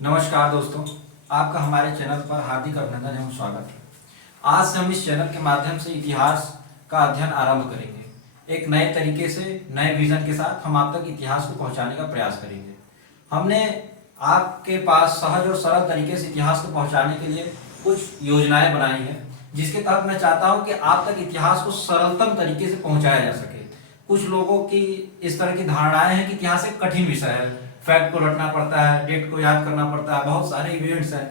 नमस्कार दोस्तों, आपका हमारे चैनल पर हार्दिक अभिनंदन एवं स्वागत है। आज से हम इस चैनल के माध्यम से इतिहास का अध्ययन आरंभ करेंगे। एक नए तरीके से, नए विजन के साथ हम आप तक इतिहास को पहुंचाने का प्रयास करेंगे। हमने आपके पास सहज और सरल तरीके से इतिहास को पहुंचाने के लिए कुछ योजनाएं बनाई हैं, जिसके तहत मैं चाहता हूं कि आप तक इतिहास को सरलतम तरीके से पहुंचाया जा सके। कुछ लोगों की इस तरह की धारणाएं हैं कि इतिहास एक कठिन विषय है, फैक्ट को रटना पड़ता है, डेट को याद करना पड़ता है, बहुत सारे इवेंट्स हैं।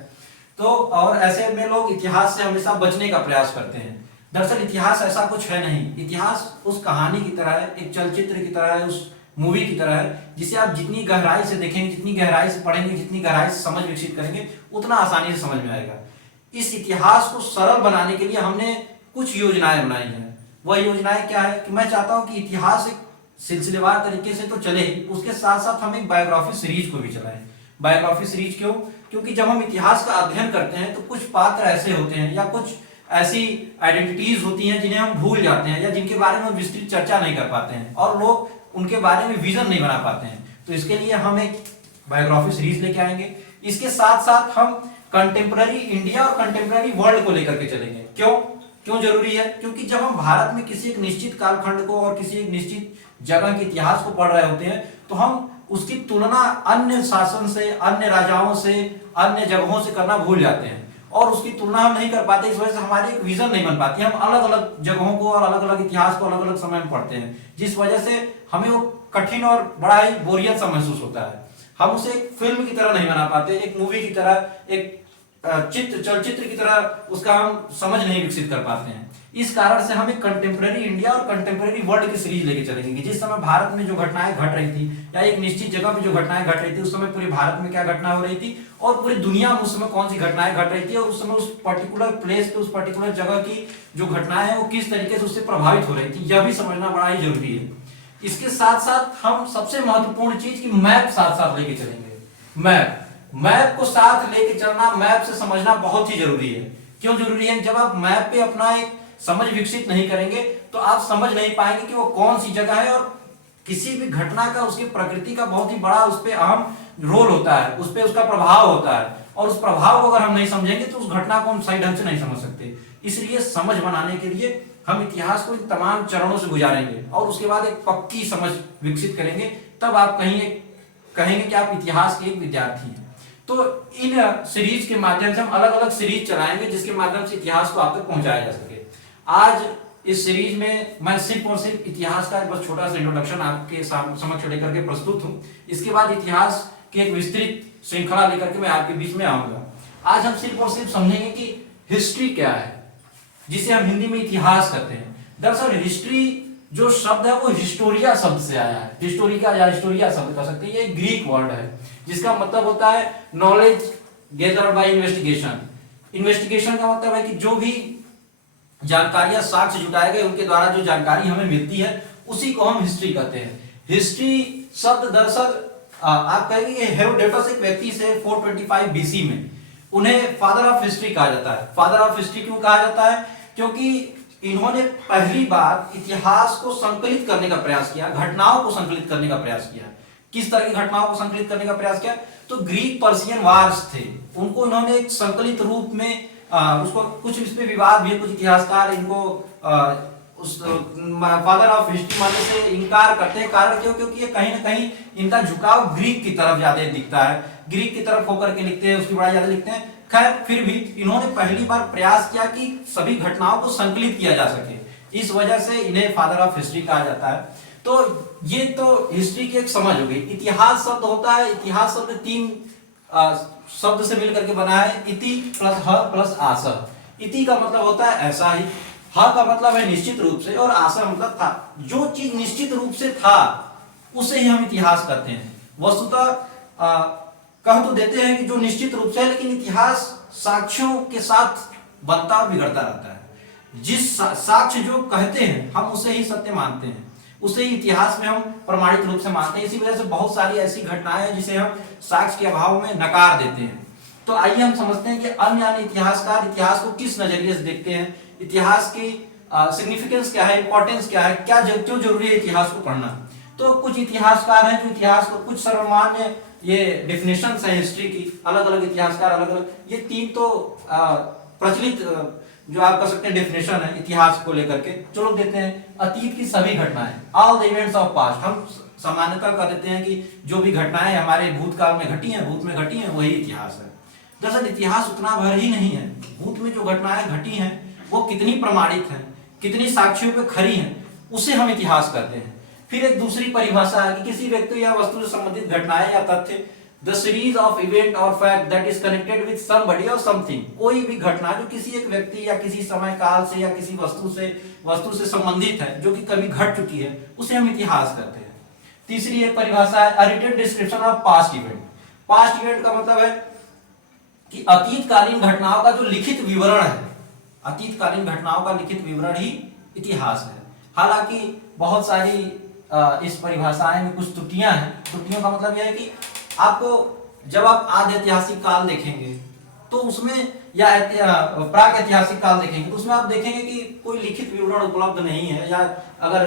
तो और ऐसे में लोग इतिहास से हमेशा बचने का प्रयास करते हैं। दरअसल इतिहास ऐसा कुछ है नहीं। इतिहास उस कहानी की तरह है, एक चलचित्र की तरह है, उस मूवी की तरह है, जिसे आप जितनी गहराई से देखेंगे, जितनी गहराई से पढ़ेंगे, जितनी गहराई से समझ विकसित करेंगे, उतना आसानी से समझ में आएगा। इस इतिहास को सरल बनाने के लिए हमने कुछ योजनाएं बनाई हैं। वह योजनाएं क्या है कि मैं चाहता हूं कि इतिहास एक सिलसिलेवार तरीके से तो चले ही, उसके साथ साथ हम एक बायोग्राफी सीरीज को भी चलाएं। बायोग्राफी सीरीज क्यों? क्योंकि जब हम इतिहास का अध्ययन करते हैं तो कुछ पात्र ऐसे होते हैं या कुछ ऐसी आइडेंटिटीज होती हैं जिन्हें हम भूल जाते हैं या जिनके बारे में हम विस्तृत चर्चा नहीं कर पाते हैं और लोग उनके बारे में विजन नहीं बना पाते हैं। तो इसके लिए हम एक बायोग्राफी सीरीज लेके आएंगे। इसके साथ साथ हम कंटेम्पररी इंडिया और कंटेम्पररी वर्ल्ड को लेकर के चलेंगे। क्यों जरूरी है? क्योंकि जब हम भारत में किसी एक निश्चित कालखंड को और किसी एक निश्चित जगह के इतिहास को पढ़ रहे होते हैं तो हम उसकी तुलना अन्य शासन से, अन्य राजाओं से, अन्य जगहों से करना भूल जाते हैं और उसकी तुलना हम नहीं कर पाते। इस वजह से हमारी एक विजन नहीं बन पाती। हम अलग अलग जगहों को और अलग अलग इतिहास को अलग अलग समय में पढ़ते हैं, जिस वजह से हमें वो कठिन और बड़ा ही बोरियत सा महसूस होता है। हम उसे एक फिल्म की तरह नहीं बना पाते, एक मूवी की तरह, एक चलचित्र की तरह उसका हम समझ नहीं विकसित कर पाते हैं। इस कारण से हम एक कंटेम्पररी इंडिया और कंटेम्पररी वर्ल्ड की सीरीज लेके चलेंगे कि जिस समय भारत में जो घटनाएं घट रही थी या एक निश्चित जगह पे जो घटनाएं घट रही थी, उस समय पूरे भारत में क्या घटना हो रही थी और पूरी दुनिया में उस समय कौन सी घटनाएं घट रही थी और उस समय उस पर्टिकुलर प्लेस पे, उस पर्टिकुलर जगह की जो घटनाएं हैं वो किस तरीके से उससे प्रभावित हो रही थी, यह भी समझना बड़ा ही जरूरी है। इसके साथ साथ हम सबसे महत्वपूर्ण चीज की मैप साथ साथ लेके चलेंगे। मैप को साथ लेके चलना, मैप से समझना बहुत ही जरूरी है। क्यों जरूरी है? जब आप मैप पे अपना एक समझ विकसित नहीं करेंगे तो आप समझ नहीं पाएंगे कि वो कौन सी जगह है और किसी भी घटना का, उसकी प्रकृति का बहुत ही बड़ा उस पर अहम रोल होता है, उस पर उसका प्रभाव होता है और उस प्रभाव को अगर हम नहीं समझेंगे तो उस घटना को हम सही ढंग से नहीं समझ सकते। इसलिए समझ बनाने के लिए हम इतिहास को इन तमाम चरणों से गुजारेंगे और उसके बाद एक पक्की समझ विकसित करेंगे। तब आप कहेंगे कि आप इतिहास के एक विद्यार्थी हैं। तो इन सीरीज के माध्यम से हम अलग अलग सीरीज चलाएंगे जिसके माध्यम से इतिहास को आप तक पहुंचाया जा सके। आज इस सीरीज में मैं सिर्फ और सिर्फ इतिहास का बस छोटा सा इंट्रोडक्शन आपके समक्ष लेकर के प्रस्तुत हूं। इसके बाद इतिहास की एक विस्तृत श्रृंखला लेकर के मैं आपके बीच में आऊंगा। आज हम सिर्फ और सिर्फ समझेंगे कि हिस्ट्री क्या है, जिसे हम हिंदी में इतिहास कहते हैं। दरअसल हिस्ट्री जो शब्द है वो हिस्टोरिया शब्द से आया है। हिस्टोरिका या हिस्टोरिया शब्द कह सकते हैं। ये ग्रीक वर्ड है जिसका मतलब होता है knowledge gathered by investigation. Investigation का मतलब है कि जो भी जानकारियां, साक्ष्य जुटाए गए, उनके द्वारा जो जानकारी हमें मिलती है उसी को हम हिस्ट्री कहते हैं। हिस्ट्री शब्द दरअसल आप कहेंगे हेरोडोटस एक व्यक्ति से 425 बीसी में उन्हें फादर ऑफ हिस्ट्री कहा जाता है। फादर ऑफ हिस्ट्री क्यों कहा जाता है? क्योंकि इन्होंने पहली बार इतिहास को संकलित करने का प्रयास किया, घटनाओं को संकलित करने का प्रयास किया। किस तरह की घटनाओं को संकलित करने का प्रयास किया? तो ग्रीक पर्शियन वार्स थे, उनको इन्होंने एक संकलित रूप में उसको कुछ इस पे विवाद भी है, कुछ इतिहासकार इनको उस फादर ऑफ हिस्ट्री मानने से इनकार करते हैं। कारण क्यों? क्योंकि ये कहीं ना कहीं इनका झुकाव ग्रीक की तरफ ज्यादा दिखता है, ग्रीक की तरफ होकर के लिखते हैं, उसकी बड़ाई ज्यादा लिखते हैं। खैर, फिर भी इन्होंने पहली बार प्रयास किया कि सभी घटनाओं को संकलित किया जा सके। इस वजह से इन्हें फादर ऑफ हिस्ट्री कहा जाता है। तो ये तो हिस्ट्री की एक समझ हो गई। इतिहास शब्द होता है, इतिहास शब्द तीन शब्द से मिलकर के बना है, इति प्लस ह प्लस आस। इति का मतलब होता है ऐसा ही, ह का मतलब है निश्चित रूप से और आशा मतलब था। जो चीज निश्चित रूप से था उसे ही हम इतिहास कहते हैं। वस्तुतः कह तो देते हैं कि जो निश्चित रूप से है, लेकिन इतिहास साक्ष्यों के साथ बनता और बिगड़ता रहता है। जिस साक्ष्य जो कहते हैं हम उसे ही सत्य मानते हैं, उसे ही इतिहास में हम प्रमाणित रूप से मानते हैं। इसी वजह से बहुत सारी ऐसी घटनाएं हैं जिसे हम साक्ष्य के अभाव में नकार देते हैं। तो आइए हम समझते हैं कि अन्य इतिहासकार इतिहास को किस नजरिए से देखते हैं, इतिहास की सिग्निफिकेंस क्या है, इंपॉर्टेंस क्या है, क्यों जरूरी है इतिहास को पढ़ना। तो कुछ इतिहासकार हैं जो इतिहास को, कुछ सर्वमान्य ये डेफिनेशंस है हिस्ट्री की, अलग अलग इतिहासकार अलग अलग, ये तीन तो प्रचलित जो आप कह सकते हैं डेफिनेशन है इतिहास को लेकर के, जो लोग देते हैं अतीत की सभी घटनाएं, all the events of past. हम सामान्यतः कह देते हैं कि जो भी घटनाएं हमारे भूतकाल में घटी हैं, भूत में घटी हैं, वही इतिहास है। दरअसल इतिहास उतना भर ही नहीं है, भूत में जो घटनाएं घटी हैं वो कितनी प्रमाणित हैं, कितनी साक्ष्यों पे खरी हैं, उसे हम इतिहास कहते हैं। फिर एक दूसरी परिभाषा है कि किसी व्यक्ति या वस्तु से संबंधित घटनाएं या तथ्य, द सीरीज ऑफ इवेंट और fact that is connected with somebody और समथिंग, कोई भी घटना जो किसी एक व्यक्ति या किसी समय काल से या किसी वस्तु से संबंधित है, जो कि कभी घट चुकी है, उसे हम इतिहास कहते हैं। तीसरी एक परिभाषा है a written description of past event. Past event का मतलब है कि अतीतकालीन घटनाओं का जो लिखित विवरण है, अतीतकालीन घटनाओं का लिखित विवरण ही इतिहास है। हालांकि बहुत सारी इस परिभाषाएं में कुछ त्रुटियां हैं। त्रुटियों का मतलब यह है कि आपको जब आप आद्य ऐतिहासिक काल देखेंगे तो उसमें, या प्राक ऐतिहासिक काल देखेंगे तो उसमें आप देखेंगे कि कोई लिखित विवरण उपलब्ध नहीं है, या अगर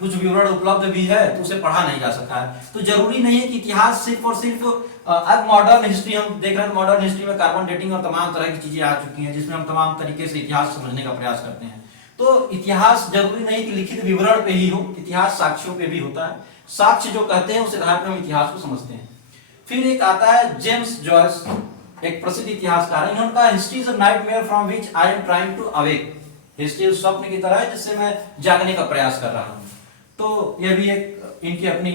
कुछ विवरण उपलब्ध भी है तो उसे पढ़ा नहीं जा सकता है। तो जरूरी नहीं है कि इतिहास सिर्फ और सिर्फ, अब मॉडर्न हिस्ट्री हम देख रहे हैं, मॉडर्न हिस्ट्री में कार्बन डेटिंग और तमाम तरह की चीजें आ चुकी हैं, जिसमें हम तमाम तरीके से इतिहास समझने का प्रयास करते हैं। तो इतिहास जरूरी नहीं कि लिखित विवरण पे ही हो, इतिहास साक्ष्यों पे भी होता है। साक्ष्य जो कहते हैं उस आधार पर हम इतिहास को समझते हैं। फिर एक आता है जेम्स जॉयस, एक प्रसिद्ध इतिहासकार है। इन्होंने कहा history is a nightmare from which I am trying to awake. History उस स्वप्न की तरह है जिससे मैं जागने का प्रयास कर रहा हूं। तो यह भी एक इनकी अपनी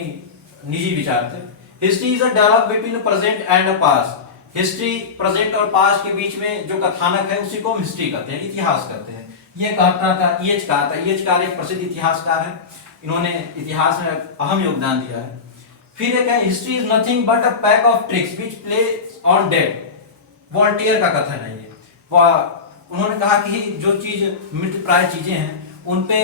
निजी विचार थे। History is a dialogue between present and a past. History present और पास्ट के बीच में जो कथानक है उसी को हम हिस्ट्री कहते हैं, इतिहास कहते हैं। ये कहता था ईएच कहा था। ईएच कार एक प्रसिद्ध इतिहासकार है, इन्होंने इतिहास में अहम योगदान दिया है। फिर एक है history is nothing but a pack of tricks which play on dead. Voltaire का कथन है ये। उन्होंने कहा कि जो चीज मृतप्राय चीजें हैं उन पे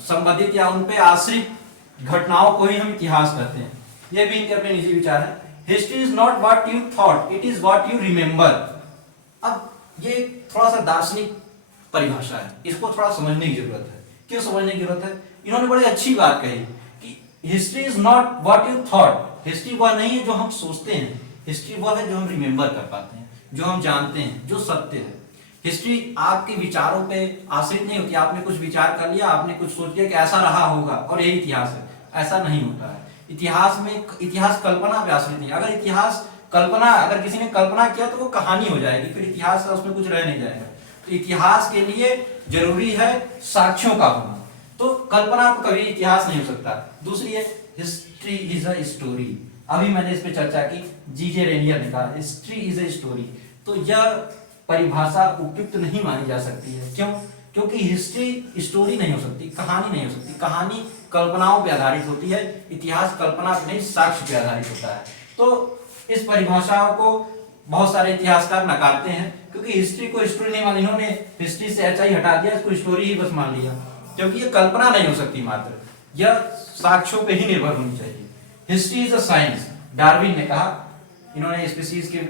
संबंधित या उन पे आश्रित घटनाओं को ही हम इतिहास कहते हैं। ये भी इनके अपने निजी विचार है। History is not what you thought, it is what you remember. अब ये थोड़ा सा दार्शनिक परिभाषा है, इसको थोड़ा समझने की जरूरत है। क्यों समझने की जरूरत है? इन्होंने बड़ी अच्छी बात कही कि history is not what you thought. History वह नहीं है जो हम सोचते हैं, हिस्ट्री वह है जो हम रिमेंबर कर पाते हैं, जो हम जानते हैं, जो सत्य है। हिस्ट्री आपके विचारों पे आश्रित नहीं होती। आपने कुछ विचार कर लिया, आपने कुछ सोच लिया कि ऐसा रहा होगा और यही इतिहास है, ऐसा नहीं होता है। इतिहास में, इतिहास कल्पना पे आश्रित नहीं। अगर इतिहास कल्पना, अगर किसी ने कल्पना किया तो वो कहानी हो जाएगी, फिर इतिहास का उसमें कुछ रह नहीं जाएगा। तो इतिहास के लिए जरूरी है साक्ष्यों का होना। तो कल्पना तो कभी इतिहास नहीं हो सकता। दूसरी है हिस्ट्री इज अ स्टोरी। अभी मैंने इस पे चर्चा की, जीजे रेनियर ने कहा हिस्ट्री इज अ स्टोरी। तो यह परिभाषा उपयुक्त नहीं मानी जा सकती है। क्यों? क्योंकि हिस्ट्री स्टोरी नहीं हो सकती, कहानी नहीं हो सकती। कहानी कल्पनाओं पे आधारित होती है, इतिहास कल्पना पे नहीं, साक्ष्य पे आधारित होता है। तो इस परिभाषा को बहुत सारे इतिहासकार नकारते हैं, क्योंकि हिस्ट्री को स्टोरी नहीं मान, इन्होंने हिस्ट्री से एच आई हटा दिया, इसको स्टोरी ही बस मान लिया, क्योंकि ये कल्पना नहीं हो सकती, मात्र यह साक्ष्यों पे ही निर्भर होनी चाहिए। History is a science, Darwin ने कहा। इन्होंने स्पीसीज के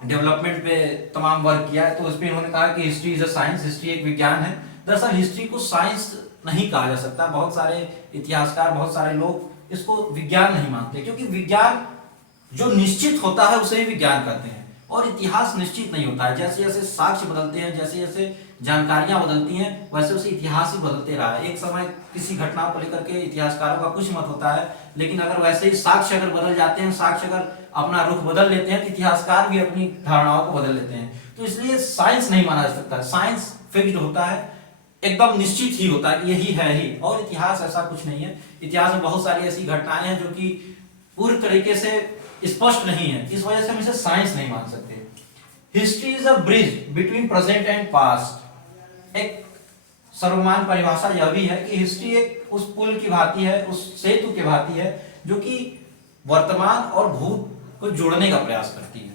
डेवलपमेंट पे तमाम वर्क किया है, तो उस पे इन्होंने कहा कि history is a science, history एक विज्ञान है। दरअसल हिस्ट्री को साइंस नहीं कहा जा सकता। बहुत सारे इतिहासकार, बहुत सारे लोग इसको विज्ञान नहीं मानते, क्योंकि विज्ञान जो निश्चित होता है उसे ही विज्ञान कहते हैं, और इतिहास निश्चित नहीं होता है। जैसे जैसे साक्ष्य बदलते हैं, जैसे जैसे जानकारियां बदलती हैं, वैसे वैसे इतिहास ही बदलते रहा है। एक समय किसी घटना को लेकर के इतिहासकारों का कुछ मत होता है, लेकिन अगर वैसे ही साक्ष्य अगर बदल जाते हैं, साक्ष्य अगर अपना रुख बदल लेते हैं, तो इतिहासकार भी अपनी धारणाओं को बदल लेते हैं। तो इसलिए साइंस नहीं माना जा सकता। साइंस फिक्स्ड होता है, एकदम निश्चित ही होता है कि यही है ही, और इतिहास ऐसा कुछ नहीं है। इतिहास में बहुत सारी ऐसी घटनाएं हैं जो कि पूरी तरीके से स्पष्ट नहीं है, इस वजह से हम इसे साइंस नहीं मान सकते। History is a bridge between present and past. एक सर्वमान्य परिभाषा यह भी है कि हिस्ट्री एक उस पुल की भांति है, उस सेतु की भांति है, जो कि वर्तमान और भूत को जोड़ने का प्रयास करती है।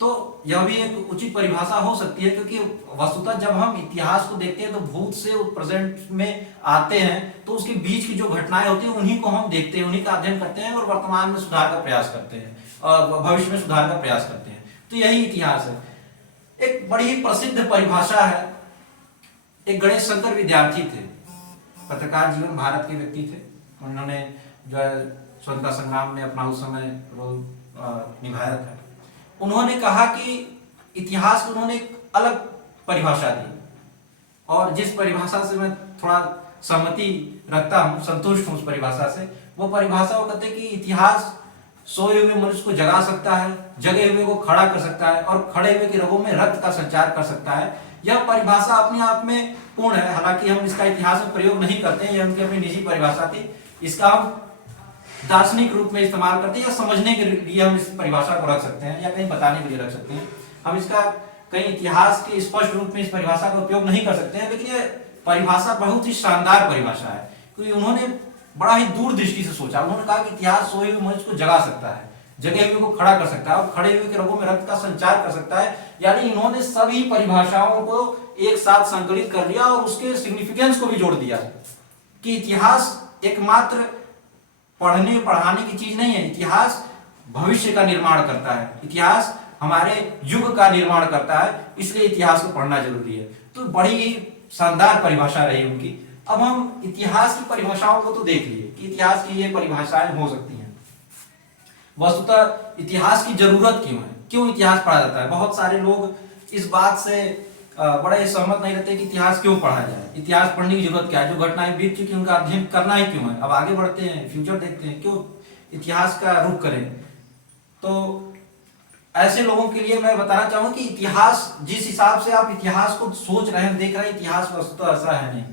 तो यह भी एक उचित परिभाषा हो सकती है, क्योंकि वस्तुतः जब हम इतिहास को देखते हैं तो भूत से प्रेजेंट में आते हैं, तो उसके बीच की जो घटनाएं होती हैं उन्हीं को हम देखते हैं, उन्हीं का अध्ययन करते हैं, और वर्तमान में सुधार का प्रयास करते हैं, और भविष्य में सुधार का प्रयास करते हैं। तो यही इतिहास है। एक बड़ी ही प्रसिद्ध परिभाषा है, एक गणेश शंकर विद्यार्थी थे, पत्रकार जीवन भारत के व्यक्ति थे। उन्होंने जो है स्वतंत्रता संग्राम में अपना उस समय रोल निभाया था। उन्होंने कहा कि इतिहास को उन्होंने एक अलग परिभाषा दी, और जिस परिभाषा से मैं थोड़ा सहमति रखता हूँ, संतुष्ट हूँ उस परिभाषा से। वो परिभाषा वो कहते हैं कि इतिहास सोए हुए मनुष्य को जगा सकता है, जगे हुए को खड़ा कर सकता है और खड़े हुए की रगों में रक्त का संचार कर सकता है। यह परिभाषा अपने आप में पूर्ण है, हालांकि हम इसका इतिहास में प्रयोग नहीं करते हैं, यह उनकी अपनी निजी परिभाषा थी। इसका हम दार्शनिक रूप में इस्तेमाल करते हैं, या समझने के लिए हम इस परिभाषा को रख सकते हैं, या कहीं बताने के लिए रख सकते हैं। हम इसका कहीं इतिहास के स्पष्ट रूप में इस परिभाषा का उपयोग नहीं कर सकते हैं, लेकिन यह परिभाषा बहुत ही शानदार परिभाषा है, क्योंकि उन्होंने बड़ा ही दूरदृष्टि से सोचा। उन्होंने कहा कि इतिहास सोए हुए मनुष्य को जगा सकता है, जगे हुए को खड़ा कर सकता है और खड़े हुए के रगों में रक्त का संचार कर सकता है। यानी इन्होंने सभी परिभाषाओं को एक साथ संकलित कर लिया और उसके सिग्निफिकेंस को भी जोड़ दिया कि इतिहास एकमात्र पढ़ने पढ़ाने की चीज नहीं है। इतिहास भविष्य का निर्माण करता है, इतिहास हमारे युग का निर्माण करता है, इसलिए इतिहास को पढ़ना जरूरी है। तो बड़ी ही शानदार परिभाषा रही उनकी। अब हम इतिहास की परिभाषाओं को तो देख लिए कि इतिहास की ये परिभाषाएं हो सकती हैं। वस्तुतः इतिहास की जरूरत क्यों है, क्यों इतिहास पढ़ा जाता है? बहुत सारे लोग इस बात से बड़े सहमत नहीं रहते कि इतिहास क्यों पढ़ा जाए, इतिहास पढ़ने की जरूरत क्या है, जो घटनाएं बीत चुकी उनका अध्ययन करना ही क्यों है। अब आगे बढ़ते हैं, फ्यूचर देखते हैं, क्यों इतिहास का रुख करें। तो ऐसे लोगों के लिए मैं बताना चाहूँ कि इतिहास, जिस हिसाब से आप इतिहास को सोच रहे हैं, देख रहे हैं, इतिहास वस्तुतः ऐसा है नहीं।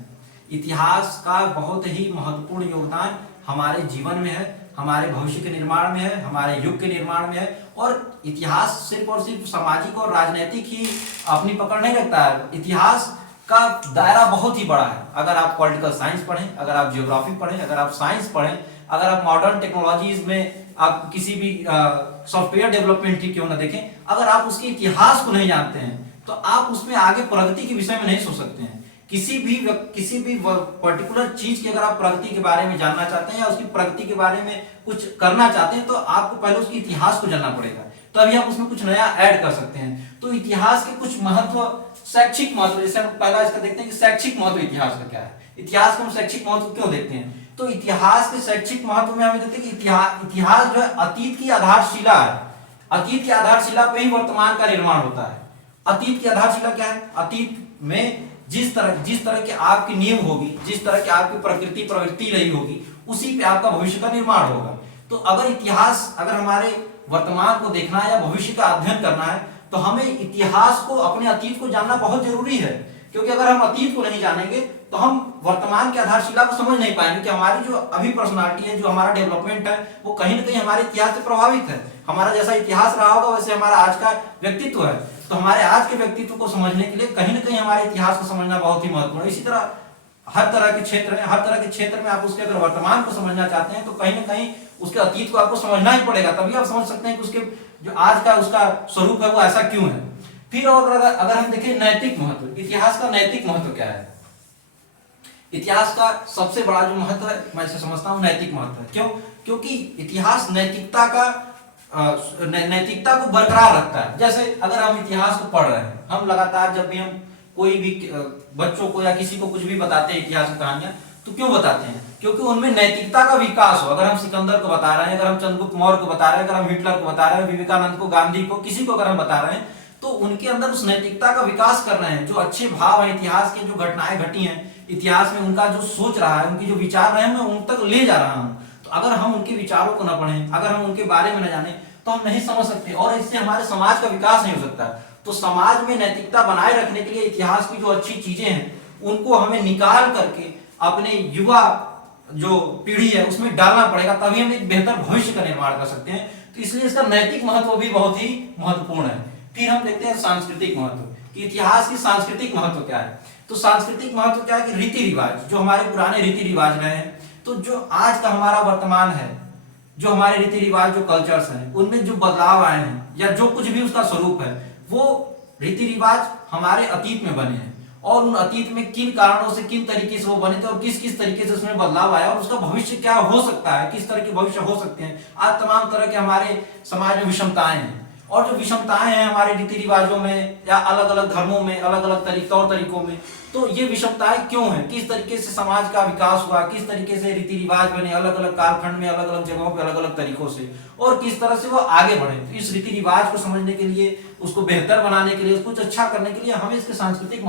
इतिहास का बहुत ही महत्वपूर्ण योगदान हमारे जीवन में है, हमारे भविष्य के निर्माण में है, हमारे युग के निर्माण में है। और इतिहास सिर्फ और सिर्फ सामाजिक और राजनीतिक ही अपनी पकड़ नहीं रखता है, इतिहास का दायरा बहुत ही बड़ा है। अगर आप पॉलिटिकल साइंस पढ़ें, अगर आप जियोग्राफी पढ़ें, अगर आप साइंस पढ़ें, अगर आप मॉडर्न टेक्नोलॉजीज में आप किसी भी सॉफ्टवेयर डेवलपमेंट की क्यों ना देखें, अगर आप उसके इतिहास को नहीं जानते हैं तो आप उसमें आगे प्रगति के विषय में नहीं सोच सकते हैं। किसी भी पर्टिकुलर चीज की अगर आप प्रगति के बारे में जानना चाहते हैं या उसकी प्रगति के बारे में कुछ करना चाहते हैं, तो आपको पहले उसके इतिहास को जानना पड़ेगा, तभी आप उसमें कुछ नया ऐड कर सकते हैं। तो इतिहास के कुछ महत्व, शैक्षिक महत्व, जैसे हम पहला इसका देखते हैं कि शैक्षिक महत्व इतिहास का क्या है। इतिहास को हम शैक्षिक महत्व क्यों देखते हैं? तो इतिहास के शैक्षिक महत्व में हम देखते हैं कि इतिहास जो है अतीत की आधारशिला है। अतीत की आधारशिला पे ही वर्तमान का निर्माण होता है। अतीत की आधारशिला क्या है? अतीत में जिस तरह की आपकी नींव होगी, जिस तरह की आपकी प्रकृति प्रवृत्ति रही होगी, उसी पे आपका भविष्य का निर्माण होगा। तो अगर हमारे वर्तमान को देखना है या भविष्य का अध्ययन करना है, तो हमें इतिहास को, अपने अतीत को जानना बहुत जरूरी है। क्योंकि अगर हम अतीत को नहीं जानेंगे तो हम वर्तमान की आधारशिला को समझ नहीं पाएंगे कि हमारी जो अभी पर्सनालिटी है, जो हमारा डेवलपमेंट है, वो कहीं ना कहीं हमारे इतिहास से प्रभावित है। हमारा जैसा इतिहास रहा होगा वैसे हमारा आज का व्यक्तित्व है। तो हमारे आज के व्यक्तित्व को समझने के लिए कहीं ना कहीं हमारे इतिहास को समझना बहुत ही महत्वपूर्ण है। इसी तरह हर तरह के क्षेत्र में आप उसके अगर वर्तमान को समझना चाहते हैं तो कहीं ना कहीं उसके अतीत को आपको समझना ही पड़ेगा, तभी आप समझ सकते हैं कि उसके जो आज का उसका स्वरूप है वो ऐसा क्यों है। फिर और अगर हम देखें नैतिक महत्व, इतिहास का नैतिक महत्व क्या है? इतिहास का सबसे बड़ा जो महत्व है, मैं इसे समझता हूं नैतिक महत्व है। क्यों? क्योंकि इतिहास नैतिकता को बरकरार रखता है। जैसे अगर हम इतिहास को पढ़ रहे हैं, हम लगातार जब भी हम कोई भी बच्चों को या किसी को कुछ भी बताते हैं इतिहास की कहानियां, तो क्यों बताते हैं? क्योंकि उनमें नैतिकता का विकास हो। अगर हम सिकंदर को बता रहे हैं, अगर हम चंद्रगुप्त मौर्य को बता रहे हैं, अगर हम हिटलर को बता रहे हैं, विवेकानंद को, गांधी को, किसी को अगर हम बता रहे हैं, तो उनके अंदर उस नैतिकता का विकास कर रहे हैं। जो अच्छे भाव है इतिहास के, जो घटनाएं घटी हैं इतिहास में, उनका जो सोच रहा है, उनकी जो विचार रहे हैं, मैं उन तक ले जा रहा हूं। तो अगर हम उनके विचारों को न पढ़ें, अगर हम उनके बारे में न जाने, तो हम नहीं समझ सकते और इससे हमारे समाज का विकास नहीं हो सकता। तो समाज में नैतिकता बनाए रखने के लिए इतिहास की जो अच्छी चीजें हैं उनको हमें निकाल करके अपने युवा जो पीढ़ी है उसमें डालना पड़ेगा, तभी हम एक बेहतर भविष्य का निर्माण कर सकते हैं। तो इसलिए इसका नैतिक महत्व भी बहुत ही महत्वपूर्ण है। फिर हम देखते हैं सांस्कृतिक महत्व, कि इतिहास की सांस्कृतिक महत्व क्या है। तो सांस्कृतिक महत्व क्या है कि रीति रिवाज, जो हमारे पुराने रीति रिवाज रहे हैं, तो जो आज का हमारा वर्तमान है, जो हमारे रीति रिवाज, जो कल्चर्स हैं, उनमें जो बदलाव आए हैं या जो कुछ भी उसका स्वरूप है, वो रीति रिवाज हमारे अतीत में बने हैं और उन अतीत में किन कारणों से, किन तरीके से वो बने थे और किस किस तरीके से उसमें बदलाव आया और उसका भविष्य क्या हो सकता है, किस तरह के भविष्य हो सकते हैं। आज तमाम तरह के हमारे समाज में विषमताएं हैं और जो विषमताएं हैं हमारे रीति रिवाजों में या अलग अलग धर्मों में, अलग अलग तौर तरीकों में, तो ये विषमताएं क्यों हैं, किस तरीके से समाज का विकास हुआ, किस तरीके से रीति रिवाज बने अलग अलग कालखंड में, अलग अलग जगहों पे अलग अलग तरीकों से, और किस तरह से वो आगे बढ़े। तो इस रीति रिवाज को समझने के लिए, उसको बेहतर बनाने के लिए, उसको कुछ अच्छा करने के लिए हमें सांस्कृतिक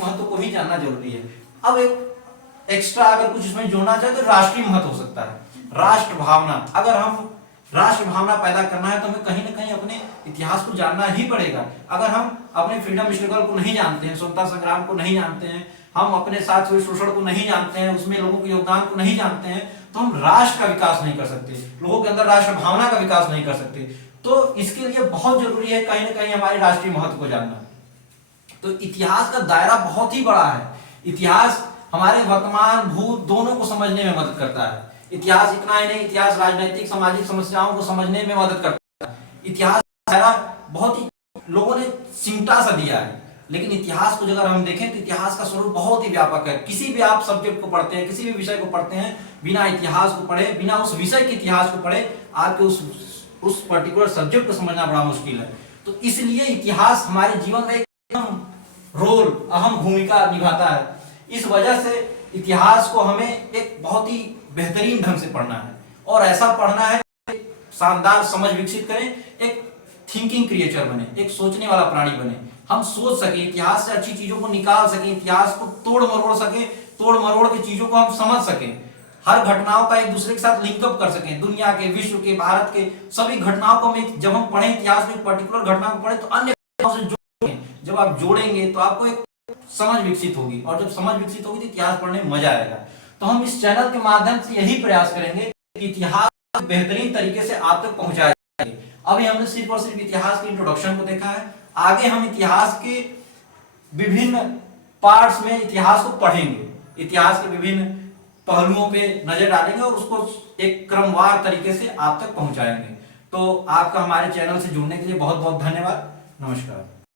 महत्व को भी जानना जरूरी है। अब एक एक्स्ट्रा अगर कुछ इसमें जोड़ना चाहे तो राष्ट्रीय महत्व हो सकता है, राष्ट्र भावना। अगर हम राष्ट्र भावना पैदा करना है तो हमें कहीं ना कहीं अपने इतिहास को जानना ही पड़ेगा। अगर हम अपने फ्रीडम स्ट्रगल को नहीं जानते हैं, स्वतंत्रता संग्राम को नहीं जानते हैं, हम अपने साथ हुए शोषण को नहीं जानते हैं, उसमें लोगों के योगदान को नहीं जानते हैं, तो हम राष्ट्र का विकास नहीं कर सकते, लोगों के अंदर राष्ट्र भावना का विकास नहीं कर सकते। तो इसके लिए बहुत जरूरी है कहीं ना कहीं हमारे राष्ट्रीय महत्व को जानना। तो इतिहास का दायरा बहुत ही बड़ा है। इतिहास हमारे वर्तमान भूत दोनों को समझने में मदद करता है। इतिहास इतना ही नहीं, इतिहास राजनीतिक सामाजिक समस्याओं को समझने में मदद करता है। इतिहास दायरा बहुत ही लोगों ने सिमटा सा दिया है, लेकिन इतिहास को अगर हम देखें तो इतिहास का स्वरूप बहुत ही व्यापक है। किसी भी आप सब्जेक्ट को पढ़ते हैं, किसी भी विषय को पढ़ते हैं, बिना इतिहास को पढ़े, बिना उस विषय के इतिहास को पढ़े, आपके उस पर्टिकुलर सब्जेक्ट को समझना बड़ा मुश्किल है। तो इसलिए इतिहास हमारे जीवन में एक रोल, अहम भूमिका निभाता है। इस वजह से इतिहास को हमें एक बहुत ही बेहतरीन ढंग से पढ़ना है, और ऐसा पढ़ना है शानदार समझ विकसित करें, एक थिंकिंग क्रिएचर बने, एक सोचने वाला प्राणी बने। हम सोच सके, इतिहास से अच्छी चीजों को निकाल सके, इतिहास को तोड़ मरोड़ सके, तोड़ मरोड़ के चीजों को हम समझ सके, हर घटनाओं का एक दूसरे के साथ लिंकअप कर सके, दुनिया के, विश्व के, भारत के सभी घटनाओं को जब हम पढ़े, इतिहास में पर्टिकुलर घटना को पढ़े तो अन्य घटनाओं से जोड़ेंगे। जब आप जोड़ेंगे तो आपको एक समझ विकसित होगी, और जब समझ विकसित होगी तो इतिहास पढ़ने में मजा आएगा। तो हम इस चैनल के माध्यम से यही प्रयास करेंगे कि इतिहास बेहतरीन तरीके से आप तक पहुंचाया जाए। अभी हमने सिर्फ और सिर्फ इतिहास के इंट्रोडक्शन को देखा है, आगे हम इतिहास के विभिन्न पार्ट्स में इतिहास को पढ़ेंगे, इतिहास के विभिन्न पहलुओं पे नजर डालेंगे और उसको एक क्रमवार तरीके से आप तक पहुंचाएंगे। तो आपका हमारे चैनल से जुड़ने के लिए बहुत बहुत धन्यवाद। नमस्कार।